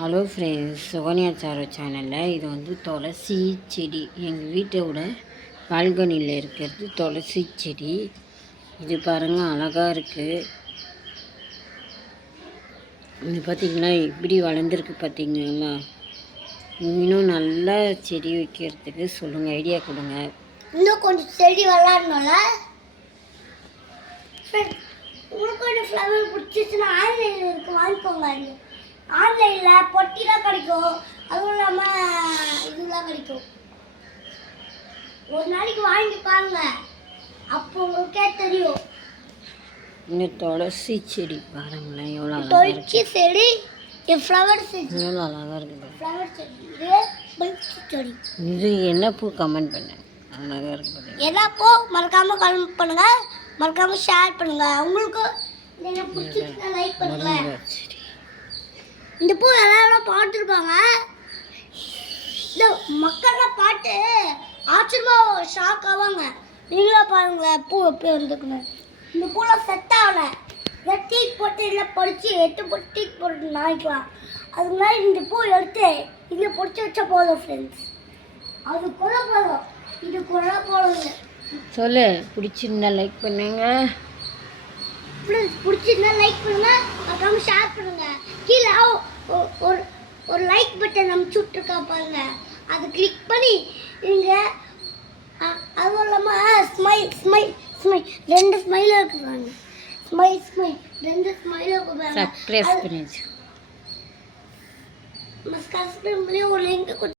Hello friends, Sukanya sorrow சேனலில் இது வந்து துளசி செடி. எங்கள் வீட்டோட பால்கனியில் இருக்கிறது துளசி செடி. இது பாருங்கள், அழகாக இருக்குது. இது பார்த்திங்களா இப்படி வளர்ந்துருக்கு பார்த்தீங்களா? இன்னும் நல்லா செடி வைக்கிறதுக்கு சொல்லுங்கள், ஐடியா கொடுங்க. இன்னும் கொஞ்சம் செடி விளாட்ணும்ல. உங்களுக்கு கொஞ்சம் ஃப்ளவர் பிடிச்சிச்சுன்னா ஆன்லைனில் இருக்குது, வாங்கிக்கோங்க. ஆன்லைனில் பொட்டிலாம் கிடைக்கும், அதுவும் இல்லாமல் இதெல்லாம் கிடைக்கும். ஒரு நாளைக்கு வாங்கி பாருங்க, அப்போ உங்களுக்கே தெரியும். இந்த துளசி செடி பாருங்களேன், எவ்வளோ அழகாக துளசி செடி, ஃப்ளவர் செடி எவ்வளோ அழகாக இருக்குது. ஃப்ளவர் செடி இது என்ன பூ? கமெண்ட் பண்ணு, அழகாக இருக்குது. எல்லா பூ மறக்காமல் கமெண்ட் பண்ணுங்கள், மறக்காமல் ஷேர் பண்ணுங்கள். உங்களுக்கு நீங்கள் பிடிச்சிருந்தா லைக் பண்ணுங்கள். இந்த பூ எல்லாரும் பார்த்துருப்பாங்க. இந்த மக்கள்லாம் பார்த்து ஆச்சரியமாக ஷாக் ஆவாங்க. நீங்களும் பாருங்களேன், பூ எப்படி வந்துக்கணும். இந்த பூவில் செட் ஆகலை. இதை டீக் போட்டு இல்லை படித்து 8 போட்டு டீக் போட்டு நாய்க்கலாம். அதுக்கு முன்னாடி இந்த பூ எடுத்து இங்கே பிடிச்சி வச்சா போதும் ஃப்ரெண்ட்ஸ். அது கூட போதும், இது கூட போடுங்க. சொல்லு, பிடிச்சிருந்தா லைக் பண்ணுங்க. பிடிச்சிருந்தா லைக் பண்ணுங்க, மறக்காம ஷேர் பண்ணுங்க. கீழே ஒரு லைக் பட்டன் அமுச்சு விட்டுருக்கா பாருங்க, அதை கிளிக் பண்ணி நீங்க. அதுவும் இல்லாமல் ஸ்மைல் ஸ்மைல் ஸ்மைல் 2 ஸ்மைல் இருக்கு பாருங்க. ஸ்மைல் ஸ்மைல் 2 ஸ்மைல் இருக்கு பாருங்க. சப்ஸ்கிரைப் பண்ணிச்சு. ஒரு லிங்க்